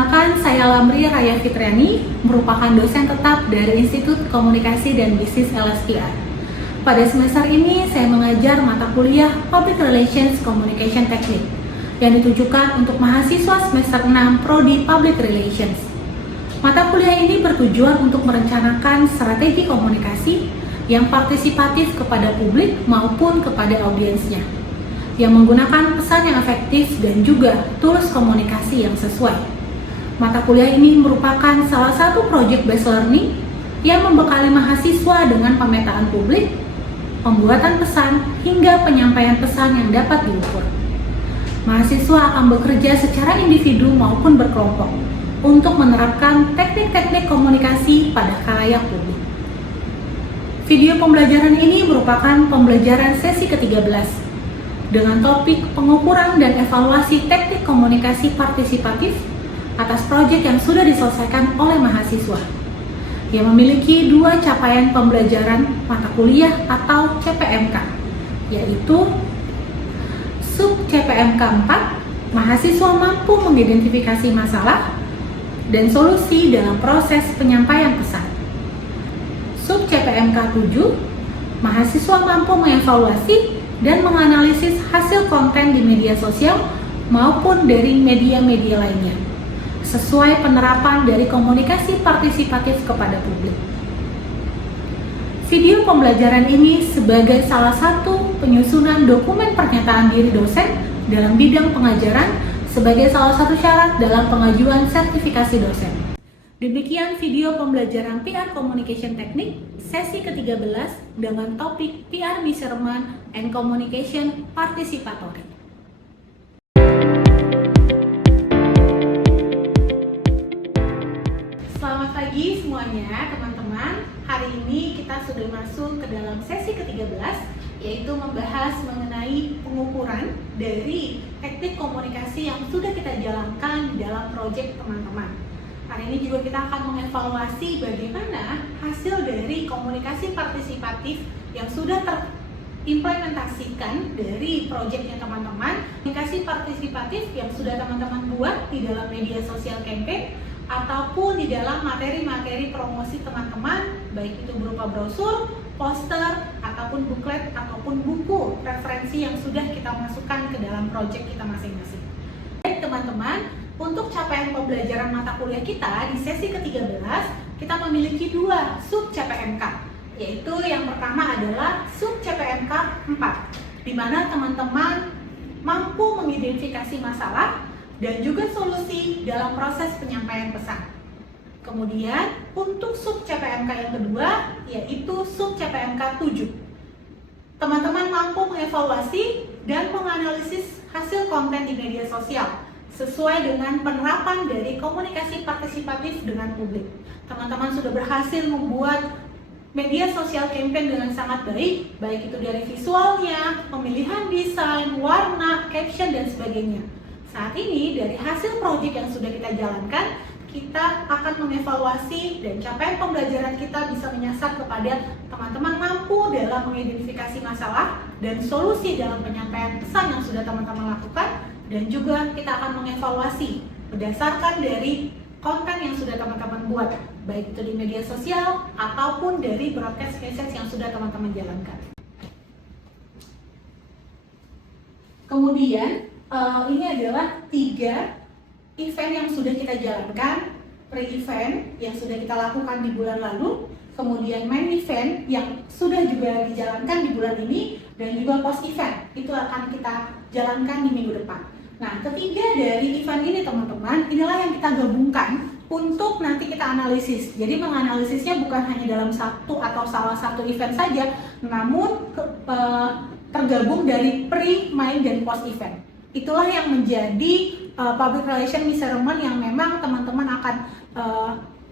Perkenalkan, saya Lamri Raya Fitriani, merupakan dosen tetap dari Institut Komunikasi dan Bisnis LSPR. Pada semester ini, saya mengajar mata kuliah Public Relations Communication Technique yang ditujukan untuk mahasiswa semester 6 Prodi Public Relations. Mata kuliah ini bertujuan untuk merencanakan strategi komunikasi yang partisipatif kepada publik maupun kepada audiensnya, yang menggunakan pesan yang efektif dan juga tools komunikasi yang sesuai. Mata kuliah ini merupakan salah satu project based learning yang membekali mahasiswa dengan pemetaan publik, pembuatan pesan, hingga penyampaian pesan yang dapat diukur. Mahasiswa akan bekerja secara individu maupun berkelompok untuk menerapkan teknik-teknik komunikasi pada khalayak publik. Video pembelajaran ini merupakan pembelajaran sesi ke-13 dengan topik pengukuran dan evaluasi teknik komunikasi partisipatif atas proyek yang sudah diselesaikan oleh mahasiswa yang memiliki 2 capaian pembelajaran mata kuliah atau CPMK, yaitu sub CPMK 4, mahasiswa mampu mengidentifikasi masalah dan solusi dalam proses penyampaian pesan. Sub CPMK 7, mahasiswa mampu mengevaluasi dan menganalisis hasil konten di media sosial maupun dari media-media lainnya, sesuai penerapan dari komunikasi partisipatif kepada publik. Video pembelajaran ini sebagai salah satu penyusunan dokumen pernyataan diri dosen dalam bidang pengajaran sebagai salah satu syarat dalam pengajuan sertifikasi dosen. Demikian video pembelajaran PR Communication Technique sesi ke-13 dengan topik PR Measurement and Communication Participatory. Selamat pagi semuanya teman-teman. Hari ini kita sudah masuk ke dalam sesi ke-13, yaitu membahas mengenai pengukuran dari teknik komunikasi yang sudah kita jalankan di dalam proyek teman-teman. Hari ini juga kita akan mengevaluasi bagaimana hasil dari komunikasi partisipatif yang sudah terimplementasikan dari proyeknya teman-teman. Komunikasi partisipatif yang sudah teman-teman buat di dalam media sosial campaign ataupun di dalam materi-materi promosi teman-teman, baik itu berupa brosur, poster, ataupun buklet, ataupun buku referensi yang sudah kita masukkan ke dalam proyek kita masing-masing. Baik teman-teman, untuk capaian pembelajaran mata kuliah kita di sesi ke-13, kita memiliki 2 sub CPMK, yaitu yang pertama adalah sub CPMK 4, di mana teman-teman mampu mengidentifikasi masalah dan juga solusi dalam proses penyampaian pesan. Kemudian untuk sub CPMK yang kedua, yaitu sub CPMK 7. Teman-teman mampu mengevaluasi dan menganalisis hasil konten di media sosial sesuai dengan penerapan dari komunikasi partisipatif dengan publik. Teman-teman sudah berhasil membuat media sosial campaign dengan sangat baik, baik itu dari visualnya, pemilihan desain, warna, caption, dan sebagainya. Saat ini dari hasil proyek yang sudah kita jalankan, kita akan mengevaluasi dan capaian pembelajaran kita bisa menyasar kepada teman-teman mampu dalam mengidentifikasi masalah dan solusi dalam penyampaian pesan yang sudah teman-teman lakukan, dan juga kita akan mengevaluasi berdasarkan dari konten yang sudah teman-teman buat, baik itu di media sosial ataupun dari broadcast message yang sudah teman-teman jalankan. Kemudian ini adalah 3 event yang sudah kita jalankan, pre-event yang sudah kita lakukan di bulan lalu, kemudian main event yang sudah juga dijalankan di bulan ini, dan juga post event, itu akan kita jalankan di minggu depan. Nah, ketiga dari event ini teman-teman, inilah yang kita gabungkan untuk nanti kita analisis. Jadi menganalisisnya bukan hanya dalam satu atau salah satu event saja, namun tergabung dari pre, main, dan post event. Itulah yang menjadi public relation measurement yang memang teman-teman akan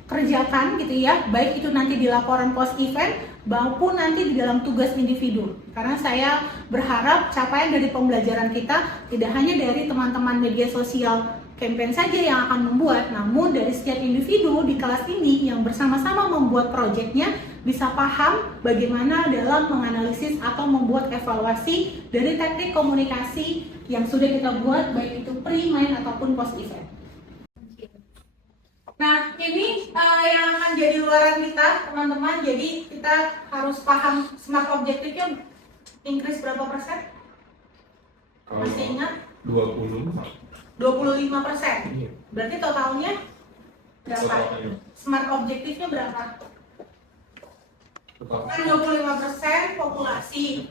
kerjakan gitu ya, baik itu nanti di laporan post event maupun nanti di dalam tugas individu. Karena saya berharap capaian dari pembelajaran kita tidak hanya dari teman-teman media sosial campaign saja yang akan membuat, namun dari setiap individu di kelas ini yang bersama-sama membuat proyeknya bisa paham bagaimana dalam menganalisis atau membuat evaluasi dari teknik komunikasi yang sudah kita buat, baik itu pre, main, ataupun post event. Nah, ini yang akan jadi luaran kita, teman-teman. Jadi kita harus paham smart objektifnya increase berapa persen? Masih ingat? 25%. Berarti totalnya berapa? Smart objektifnya berapa? Kan 25% populasi.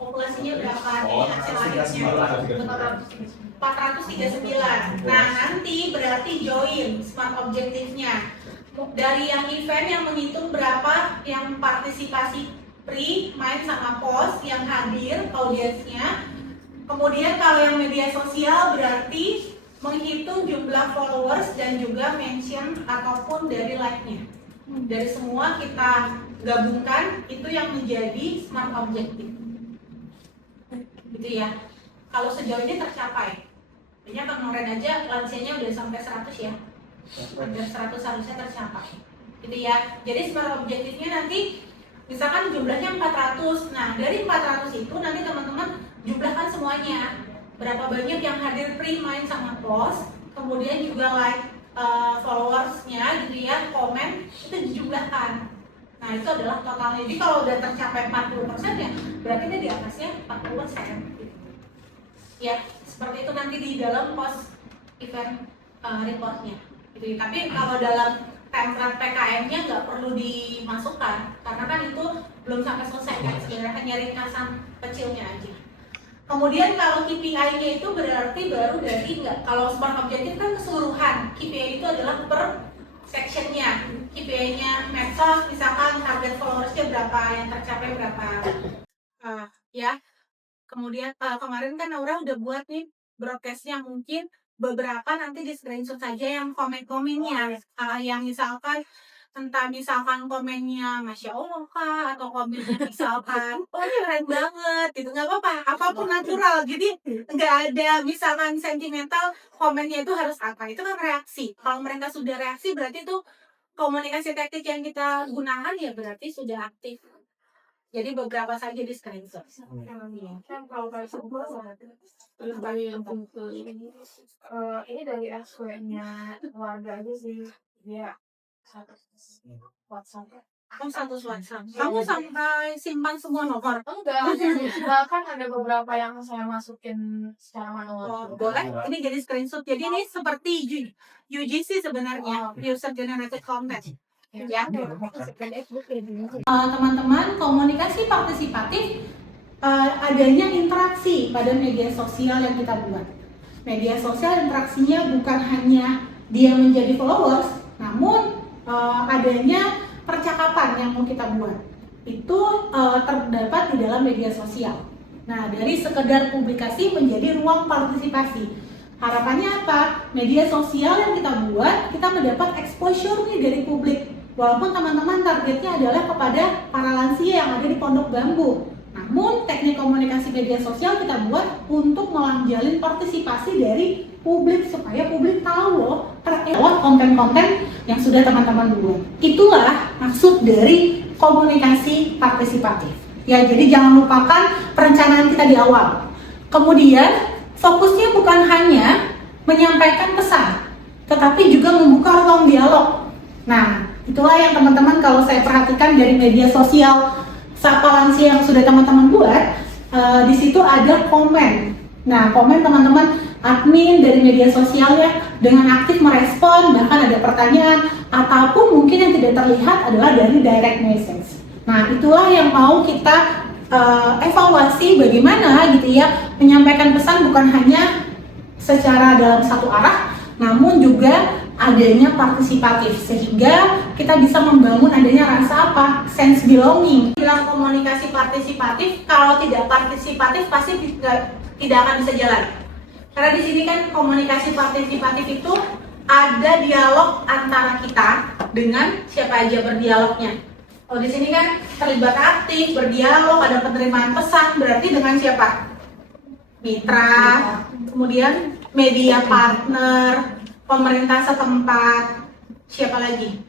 Populasinya berapa? Ini hasil akhirnya 439. Nah, nanti berarti join smart objektifnya. Dari yang event yang menghitung berapa yang partisipasi pre, main sama post, yang hadir audiensnya. Kemudian kalau yang media sosial berarti menghitung jumlah followers dan juga mention ataupun dari like-nya. Dari semua kita gabungkan, itu yang menjadi smart objective. Gitu ya. Kalau sejauh ini tercapai. Kayaknya kemarin aja lansianya udah sampai 100 ya. Hampir 100 harusnya tercapai. Gitu ya. Jadi smart objektifnya nanti misalkan jumlahnya 400. Nah, dari 400 itu nanti teman-teman jumlahkan semuanya. Berapa banyak yang hadir pre, main sama post, kemudian juga like followersnya gitu ya, komen, itu dijumlahkan. Nah, itu adalah totalnya. Jadi kalau udah tercapai 40% ya, berarti ini di atasnya 40%. Ya, seperti itu nanti di dalam post event reportnya. Gitu. Tapi kalau dalam template PKM-nya nggak perlu dimasukkan, karena kan itu belum sampai selesai kan, sebenarnya hanya ringkasan kecilnya aja. Kemudian kalau KPI-nya itu berarti baru dari kalau smart objektif kan keseluruhan. KPI itu adalah per section-nya. KPI-nya medsos, misalkan target followersnya berapa, yang tercapai berapa. Ya. Kemudian kemarin kan Naura udah buat nih broadcast-nya, mungkin beberapa nanti di screenshot saja yang komen-komennya. Yang misalkan komennya Masya Allah kak, atau komennya misalkan oh ini keren banget gitu, nggak apa-apa, apapun natural. Jadi nggak ada misalkan sentimental, komennya itu harus apa, itu kan reaksi. Kalau mereka sudah reaksi berarti itu komunikasi taktik yang kita gunakan ya berarti sudah aktif. Jadi beberapa saja di screenshot. Kalau kayak sebuah ini dari SW-nya keluarga aja sih, dia satu WhatsApp. Kamu satu WhatsApp. Kamu sampai simpan semua nomor? Enggak, bahkan ada beberapa yang saya masukin secara manual. Boleh, ini jadi screenshot. Jadi ini seperti UGC sebenarnya, user generated content. Ya, teman-teman, komunikasi partisipatif adanya interaksi pada media sosial yang kita buat. Media sosial interaksinya bukan hanya dia menjadi followers, namun adanya percakapan yang mau kita buat. Itu terdapat di dalam media sosial. Nah, dari sekedar publikasi menjadi ruang partisipasi. Harapannya apa? Media sosial yang kita buat, kita mendapat exposure nih dari publik. Walaupun teman-teman targetnya adalah kepada para lansia yang ada di Pondok Bambu. Namun teknik komunikasi media sosial kita buat untuk menjalin partisipasi dari publik supaya publik tahu loh lewat konten-konten yang sudah teman-teman buat. Itulah maksud dari komunikasi partisipatif. Ya, jadi jangan lupakan perencanaan kita di awal. Kemudian fokusnya bukan hanya menyampaikan pesan, tetapi juga membuka ruang dialog. Nah, itulah yang teman-teman kalau saya perhatikan dari media sosial Sapa Lansia yang sudah teman-teman buat, di situ ada komen. Nah, komen teman-teman admin dari media sosialnya dengan aktif merespon, bahkan ada pertanyaan, ataupun mungkin yang tidak terlihat adalah dari direct message. Nah, itulah yang mau kita evaluasi bagaimana gitu ya, menyampaikan pesan bukan hanya secara dalam satu arah, namun juga adanya partisipatif, sehingga kita bisa membangun adanya rasa apa? Sense belonging. Bilang komunikasi partisipatif, kalau tidak partisipatif pasti tidak akan bisa jalan. Karena di sini kan komunikasi partisipatif itu ada dialog antara kita dengan siapa aja berdialognya. Kalau di sini kan terlibat aktif, berdialog, ada penerimaan pesan, berarti dengan siapa? Mitra, kemudian media partner, pemerintah setempat, siapa lagi?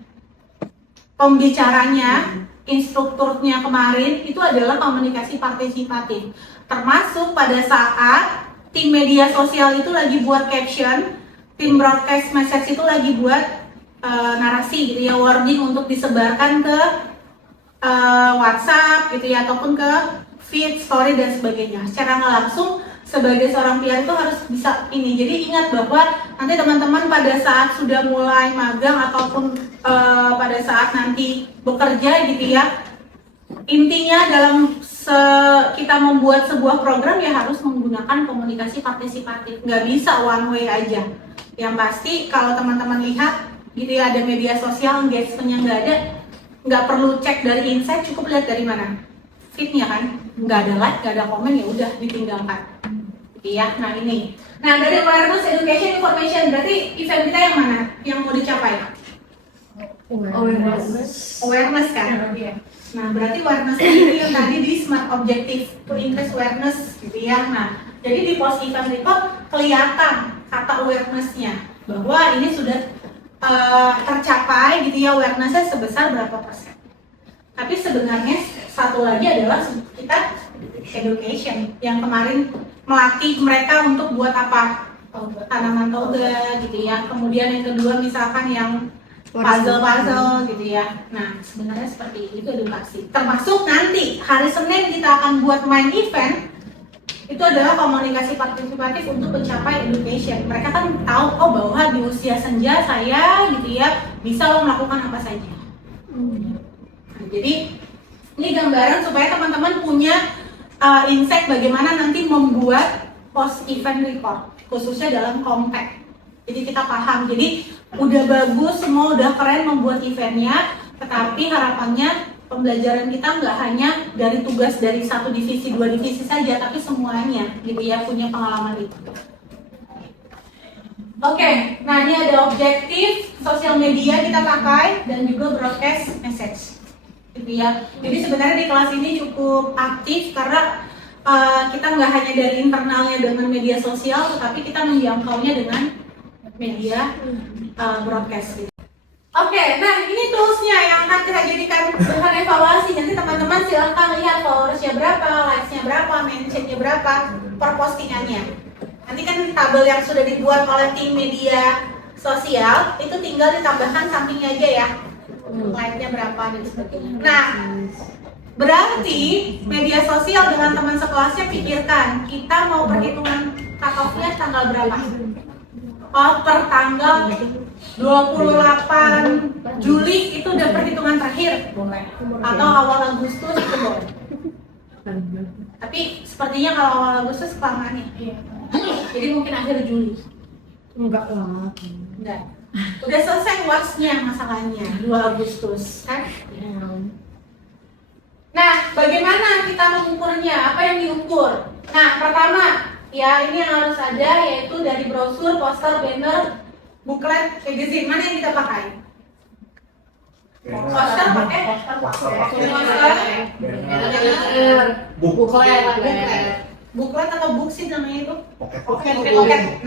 Pembicaranya, instrukturnya kemarin, itu adalah komunikasi partisipatif. Termasuk pada saat tim media sosial itu lagi buat caption, tim broadcast message itu lagi buat narasi gitu ya, warning untuk disebarkan ke WhatsApp gitu ya, ataupun ke feed, story dan sebagainya. Secara nggak langsung sebagai seorang PR itu harus bisa ini. Jadi ingat bahwa nanti teman-teman pada saat sudah mulai magang ataupun pada saat nanti bekerja gitu ya, intinya dalam kita membuat sebuah program ya harus menggunakan komunikasi partisipatif. Nggak bisa one way aja. Yang pasti kalau teman-teman lihat gitu ya, ada media sosial engagement-nya nggak ada, nggak perlu cek dari insight, cukup lihat dari mana feed-nya kan, nggak ada like, nggak ada komen, ya udah ditinggalkan gitu ya. Nah ini, nah dari awareness, education, information, berarti event kita yang mana yang mau dicapai? Awareness kan? Nah berarti awareness ini yang tadi di smart objective to increase awareness gitu ya. Nah jadi di post event report kelihatan kata awareness-nya bahwa ini sudah tercapai gitu ya, awareness-nya sebesar berapa persen. Tapi sebenarnya satu lagi adalah kita education yang kemarin melatih mereka untuk buat apa, tanaman toga gitu ya. Kemudian yang kedua misalkan yang puzzle gitu ya. Nah sebenarnya seperti itu edukasi. Termasuk nanti hari Senin kita akan buat main event, itu adalah komunikasi partisipatif untuk mencapai education. Mereka kan tahu oh bahwa di usia senja saya gitu ya bisa lo melakukan apa saja. Nah, jadi ini gambaran supaya teman-teman punya insight bagaimana nanti membuat post event report khususnya dalam konteks. Jadi kita paham. Jadi udah bagus, semua udah keren membuat eventnya, tetapi harapannya pembelajaran kita nggak hanya dari tugas dari satu divisi, dua divisi saja, tapi semuanya gitu ya punya pengalaman itu. Oke, nah ini ada objektif sosial media kita pakai dan juga broadcast message, gitu ya. Jadi sebenarnya di kelas ini cukup aktif karena kita nggak hanya dari internalnya dengan media sosial, tetapi kita menjangkaunya dengan media broadcast. Gitu. Oke, nah ini toolsnya yang akan kita jadikan bahan evaluasi. Nanti teman-teman silahkan lihat followersnya berapa, likes-nya berapa, mention-nya berapa per postingannya. Nanti kan tabel yang sudah dibuat oleh tim media sosial itu tinggal ditambahkan sampingnya aja ya, like-nya berapa dan sebagainya. Nah, berarti media sosial dengan teman sekelasnya pikirkan kita mau perhitungan cut-off-nya tanggal berapa? Oh, per tanggal 28 Juli itu udah perhitungan terakhir, boleh. Atau awal Agustus itu boleh. Tapi sepertinya kalau awal Agustus kelamaan ya. Jadi mungkin akhir Juli. Enggak lah. Enggak. Udah selesai wasnya masalahnya 2 Agustus kan? Nah, bagaimana kita mengukurnya? Apa yang diukur? Nah, pertama ya ini yang harus ada yaitu dari brosur, poster, banner, buklet, magazine. Mana yang kita pakai? Poster pakai? Buklet atau buksit namanya itu? Pocket.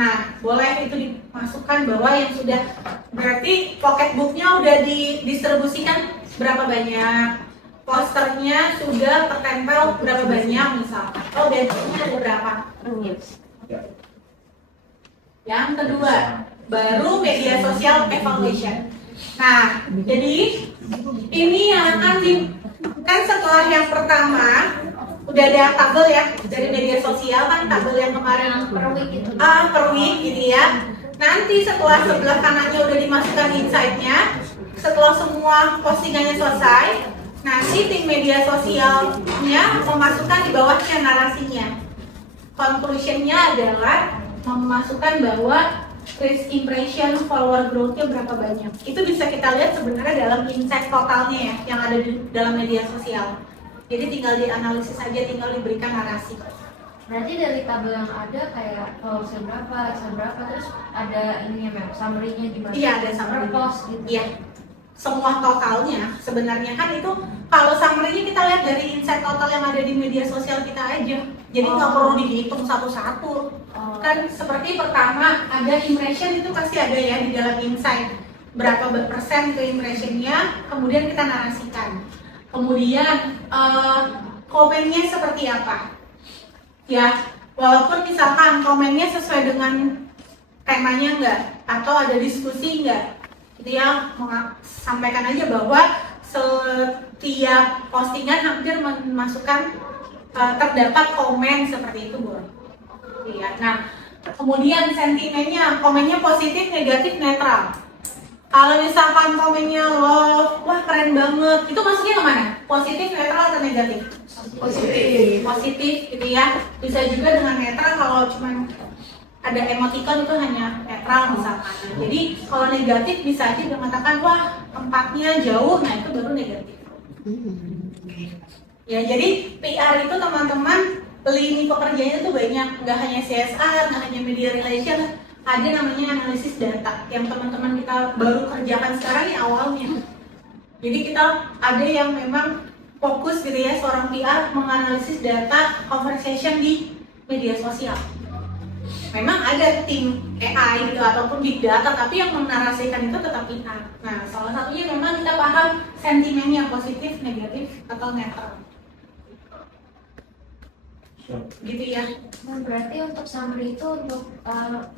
Nah, boleh itu dimasukkan bahwa yang sudah berarti pocket booknya udah didistribusikan berapa banyak? Posternya sudah tertempel berapa banyak misalkan? Oh, bentuknya ada berapa? Yang kedua, baru media sosial evaluation. Nah, jadi ini yang akan kan setelah yang pertama udah ada tabel ya dari media sosial kan, tabel yang kemarin per week gitu ya. Nanti setelah sebelah kanannya udah dimasukkan insight-nya, setelah semua postingannya selesai, nanti tim media sosialnya memasukkan di bawahnya narasinya. Conclusion-nya adalah memasukkan bahwa first impression follower growth-nya berapa banyak. Itu bisa kita lihat sebenarnya dalam insight totalnya ya, yang ada di dalam media sosial. Jadi tinggal dianalisis saja, tinggal diberikan narasi. Berarti dari tabel yang ada kayak followersnya berapa, terus ada ininya summary-nya di mana? Iya, ada summary post gitu. Iya. Semua totalnya sebenarnya kan itu kalau summary-nya kita lihat dari insight total yang ada di media sosial kita aja. Jadi nggak perlu dihitung satu-satu. Kan seperti pertama ada impression itu pasti ada ya di dalam insight. Berapa persen itu impressionnya, kemudian kita narasikan. Kemudian komennya seperti apa? Ya, walaupun misalkan komennya sesuai dengan temanya enggak, atau ada diskusi enggak, Itu ya, sampaikan aja bahwa setiap postingan hampir memasukkan terdapat komen seperti itu, Bu. Iya. Nah, kemudian sentimennya, komennya positif, negatif, netral. Kalau misalkan komennya love, wah keren banget, itu masuknya kemana? Positif, netral, atau negatif? Positif. Positif gitu ya. Bisa juga dengan netral kalau cuma ada emoticon itu hanya netral misalkan. Nah, jadi kalau negatif bisa aja mengatakan wah tempatnya jauh, nah itu baru negatif. Ya jadi PR itu teman-teman lini pekerjaannya tuh banyak, nggak hanya CSR, nggak hanya media relation, ada namanya analisis data yang teman-teman kita baru kerjakan sekarang ya awalnya. Jadi kita ada yang memang fokus gitu ya, seorang PR menganalisis data conversation di media sosial. Memang ada tim AI gitu ataupun big data, tapi yang menarasikan itu tetap PR. Nah, salah satunya memang kita paham sentimennya positif, negatif, atau netral. Gitu ya. Nah, berarti untuk summary itu untuk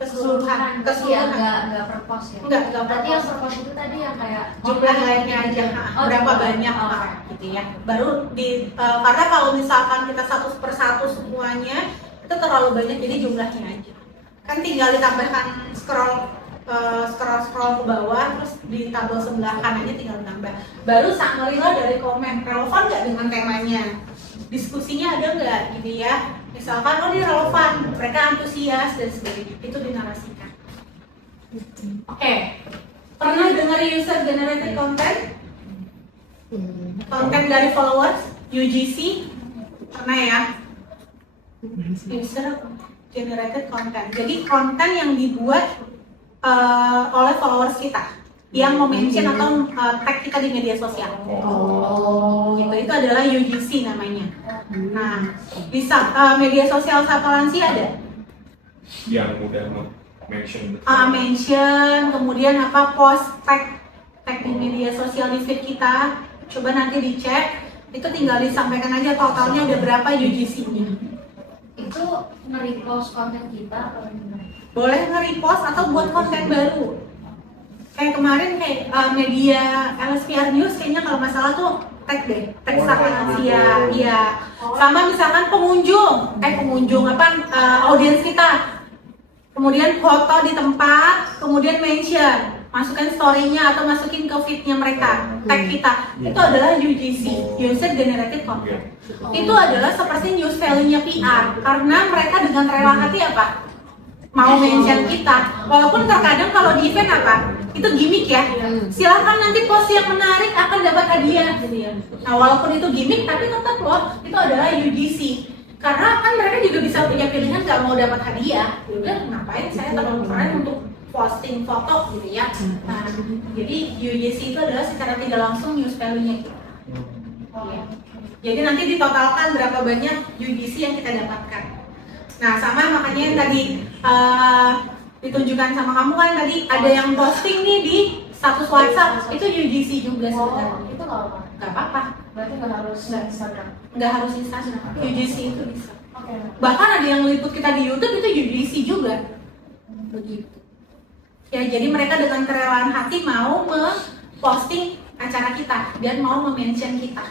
Keseluruhan. ya, nggak per post ya? Enggak Berarti per yang post. per post itu tadi yang kayak Jumlah like-nya aja, berapa jumlah. banyak gitu ya. Baru karena kalau misalkan kita satu persatu semuanya itu terlalu banyak, jadi jumlahnya aja. Kan tinggal ditambahkan scroll ke bawah, terus di tabel sebelah kanannya tinggal ditambah. Baru summary lo dari komen, relevan nggak dengan temanya? Diskusinya ada nggak gitu ya? Misalkan oh ini relevan, mereka antusias dan sebagainya, itu dinarasikan. Oke. Pernah dengar user generated content? Konten dari followers, UGC? Pernah ya? User generated content. Jadi konten yang dibuat oleh followers kita yang mention atau tag kita di media sosial. Gitu. Itu adalah UGC namanya. Nah, bisa media sosial Sapalansi ada? Yang mudah mention. Mention, kemudian post tag di media sosial di feed kita. Coba nanti dicek, itu tinggal disampaikan aja totalnya ada berapa UGC-nya. itu nge-repost konten kita atau gimana? Boleh nge-repost atau buat konten baru. Kayak kemarin media LSPR News kayaknya kalau nggak salah tuh tag Sapalansi ya. Sama misalkan pengunjung audiens kita. Kemudian foto di tempat, kemudian mention, masukkan story-nya atau masukin ke feed-nya mereka, tag kita. Itu adalah UGC, User Generated Content. Itu adalah seperti news value-nya PR, karena mereka dengan rela hati mau mention kita. Walaupun terkadang kalau di event itu gimmick ya. Silahkan nanti post yang menarik akan dapat hadiah gitu ya. Nah, walaupun itu gimmick tapi tetap loh itu adalah UGC. Karena kan mereka juga bisa punya pilihan kalau mau dapat hadiah. Udah ngapain saya terlalu keren untuk posting foto gitu ya. Nah, jadi UGC itu adalah secara tidak langsung news value-nya kita. Ya. Jadi nanti ditotalkan berapa banyak UGC yang kita dapatkan. Nah, sama makanya yang tadi ditunjukkan sama kamu kan tadi ada yang posting nih di status WhatsApp, itu UGC juga sebenarnya. Itu nggak apa? Nggak apa-apa, Berarti nggak harus Instagram. nggak harus Instagram, UGC itu bisa. Oke. Bahkan ada yang liput kita di YouTube itu UGC juga. Begitu. Ya, jadi mereka dengan kerelaan hati mau memposting acara kita dan mau mention kita.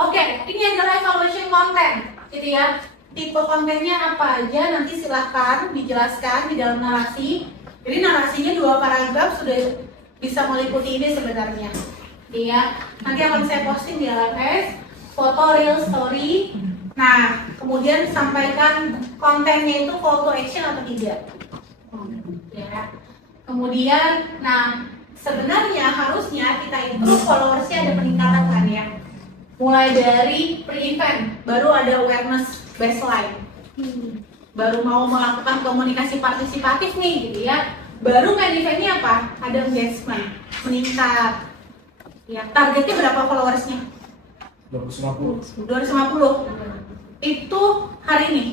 Oke, ini adalah evaluation content, gitu ya. Tipe kontennya apa aja nanti silahkan dijelaskan di dalam narasi. Jadi narasinya 2 paragraf sudah bisa meliputi ini sebenarnya. Iya, nanti akan saya posting di LMS, foto real story. Nah, kemudian sampaikan kontennya itu call to action atau tidak. Ya. Kemudian, nah sebenarnya harusnya kita itu followersnya ada peningkatan kan ya. Mulai dari pre-event, baru ada awareness baseline. Baru mau melakukan komunikasi partisipatif nih gitu ya. Baru main eventnya apa? Ada engagement, meningkat. Ya, targetnya berapa followersnya? 250. 250. Itu hari ini.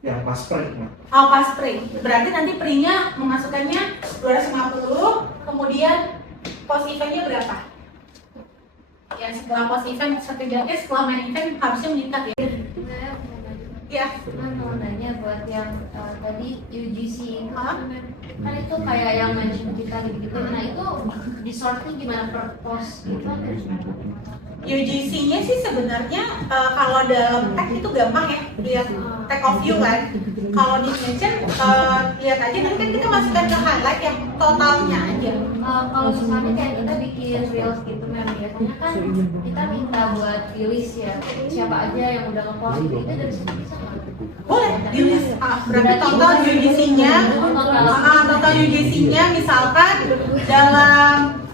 Yang pas spray. Pas pre. Berarti nanti pre-nya memasukkannya 250, kemudian post eventnya berapa? Ya, setelah post event setidaknya setelah main event harusnya meningkat ya. Ya. Mau nanya buat yang tadi UGC itu Hah? kan itu kayak yang mention kita gitu-gitu. Nah itu disortnya gimana per post gitu atau gimana? UGC-nya sih sebenarnya kalau dalam tag itu gampang ya, lihat tag of view kan. Kalau di mention lihat aja, nanti kan kita masukkan ke highlight yang totalnya aja. Kalau misalnya kayak kita bikin reels gitu memang biasanya kan kita minta buat rilis ya siapa aja yang udah ngepost gitu, itu dari situ bisa nggak? Boleh di list, berarti total UGC-nya, total UGC-nya misalkan dalam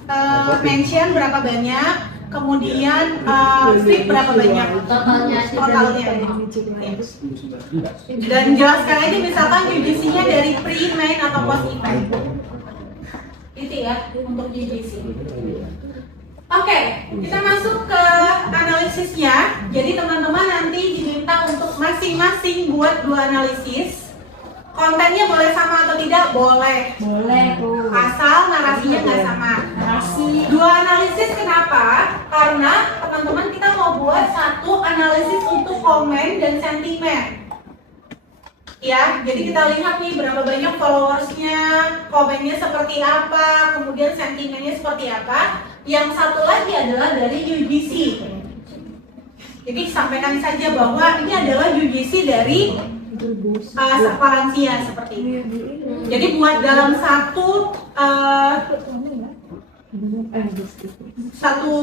mention berapa banyak, kemudian feed berapa banyak, Totalnya aja totalnya. Dan jelaskan aja misalkan UGC-nya dari pre, main, atau post event. Itu ya untuk UGC. Oke, kita masuk ke analisisnya. Jadi teman-teman nanti diminta untuk masing-masing buat 2 analisis. Kontennya boleh sama atau tidak? Boleh. Boleh tuh. Asal narasinya nggak sama. Narasi. 2 analisis kenapa? Karena teman-teman kita mau buat 1 analisis untuk komen dan sentimen. Ya, jadi kita lihat nih berapa banyak followersnya, komennya seperti apa, kemudian sentimennya seperti apa. Yang satu lagi adalah dari UGC. Jadi sampaikan saja bahwa ini adalah UGC dari Valencia seperti ini. Jadi buat dalam satu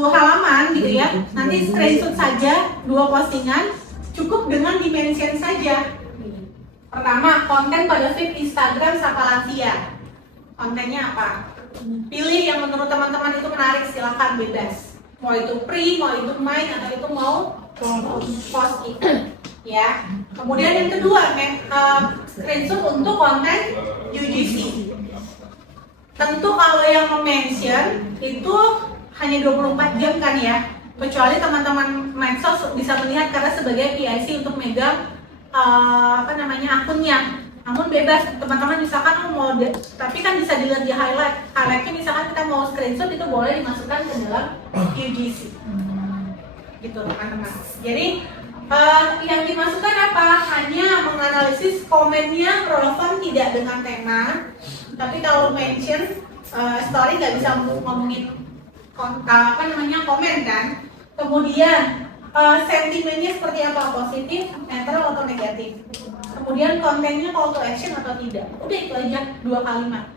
halaman gitu ya, nanti screenshot saja 2 postingan, cukup dengan dimension saja. Pertama, konten pada feed Instagram Valencia. Kontennya apa? Pilih yang menurut teman-teman itu menarik, silahkan bebas. Mau itu pre, mau itu main, atau itu mau post itu. Ya. Kemudian yang kedua, screenshot untuk konten UGC. Tentu kalau yang mention itu hanya 24 jam kan ya. Kecuali teman-teman medsos bisa melihat karena sebagai PIC untuk megang akunnya. Namun bebas, teman-teman misalkan mau, tapi kan bisa dilihat di highlight. Highlightnya misalkan kita mau screenshot itu boleh dimasukkan ke dalam UGC. Gitu teman-teman. Jadi yang dimasukkan apa? Hanya menganalisis komennya relevan tidak dengan tema. Tapi kalau mention story nggak bisa ngomongin komen kan. Kemudian sentimennya seperti apa? Positif, netral atau negatif? Kemudian kontennya call to action atau tidak? Udah itu aja 2 kalimat.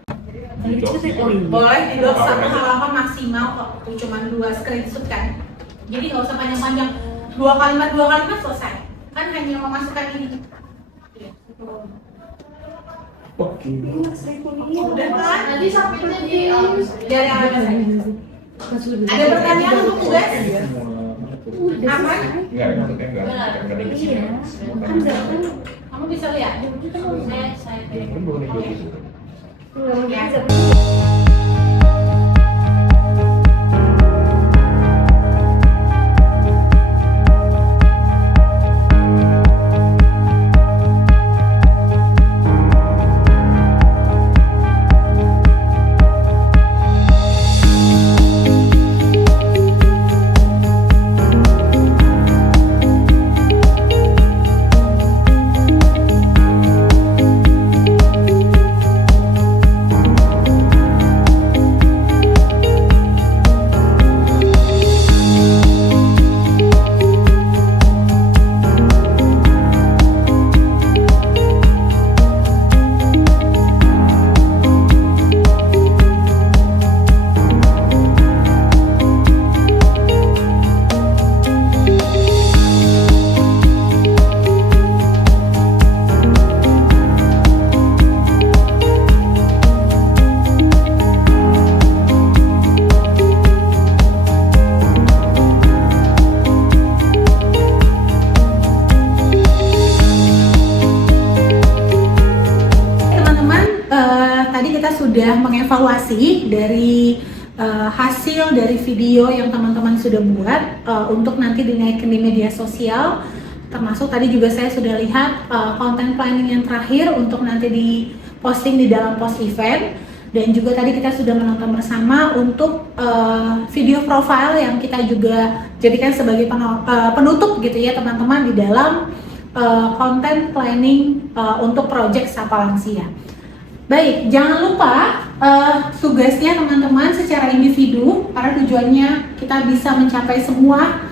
Boleh di doc 1 halaman maksimal kok. Itu cuma 2 screenshot kan. Jadi nggak usah panjang-panjang. 2 kalimat selesai. Kan hanya memasukkan ini. Udah kan? Nanti submitnya di Dari awal saja. Ada pertanyaan untuk tugas? Aman? Enggak, maksudnya enggak ada di sini. Kamu bisa lihat? Saya Kan bukan itu. Ya. Sudah mengevaluasi dari hasil dari video yang teman-teman sudah buat untuk nanti dinaikkan di media sosial, termasuk tadi juga saya sudah lihat konten planning yang terakhir untuk nanti diposting di dalam post event, dan juga tadi kita sudah menonton bersama untuk video profile yang kita juga jadikan sebagai penutup gitu ya teman-teman di dalam content planning untuk project Sapa Lansia. Baik, jangan lupa tugasnya teman-teman secara individu, karena tujuannya kita bisa mencapai semua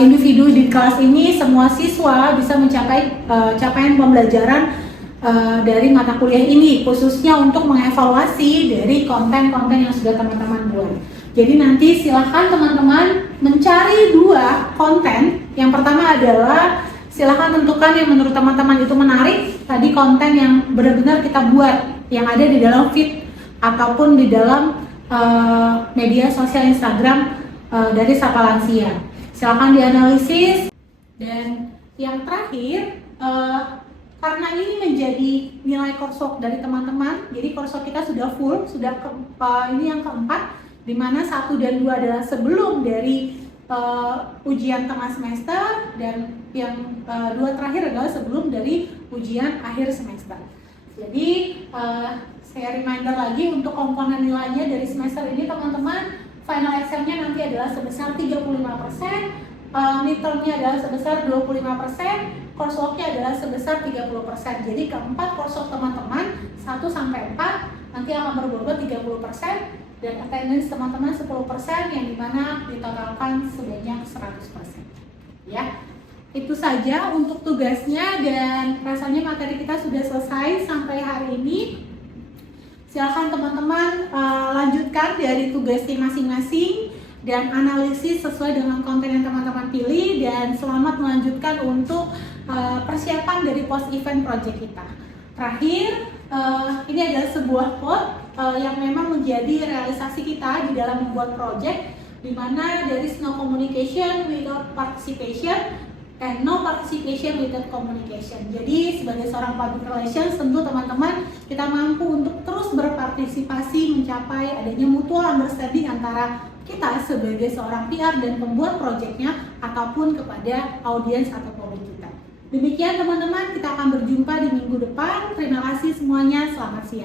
individu di kelas ini, semua siswa bisa mencapai capaian pembelajaran dari mata kuliah ini, khususnya untuk mengevaluasi dari konten-konten yang sudah teman-teman buat. Jadi nanti silahkan teman-teman mencari 2 konten. Yang pertama adalah silahkan tentukan yang menurut teman-teman itu menarik. Tadi konten yang benar-benar kita buat, yang ada di dalam feed ataupun di dalam media sosial Instagram dari Sapa Lansia. Silahkan dianalisis. Dan yang terakhir, karena ini menjadi nilai coursework dari teman-teman, jadi coursework kita sudah full, sudah ini yang keempat, di mana 1 dan 2 adalah sebelum dari ujian tengah semester, dan yang 2 terakhir adalah sebelum dari ujian akhir semester. Jadi saya reminder lagi untuk komponen nilainya dari semester ini teman-teman, final exam-nya nanti adalah sebesar 35%, midterm-nya adalah sebesar 25%, coursework-nya adalah sebesar 30%. Jadi keempat coursework teman-teman 1 sampai 4 nanti akan berbobot 30%, dan attendance teman-teman 10%, yang dimana ditotalkan sebanyak 100%. Ya, itu saja untuk tugasnya, dan rasanya materi kita sudah selesai sampai hari ini. Silakan teman-teman lanjutkan dari tugasnya masing-masing dan analisis sesuai dengan konten yang teman-teman pilih, dan selamat melanjutkan untuk persiapan dari post event project kita. Terakhir, ini adalah sebuah quote yang memang menjadi realisasi kita di dalam membuat project, di mana there is no communication without participation and no participation without communication. Jadi sebagai seorang public relations, tentu teman-teman kita mampu untuk terus berpartisipasi mencapai adanya mutual understanding antara kita sebagai seorang PR dan pembuat projectnya, ataupun kepada audiens atau publik kita. Demikian teman-teman, kita akan berjumpa di minggu depan. Terima kasih semuanya, selamat siang.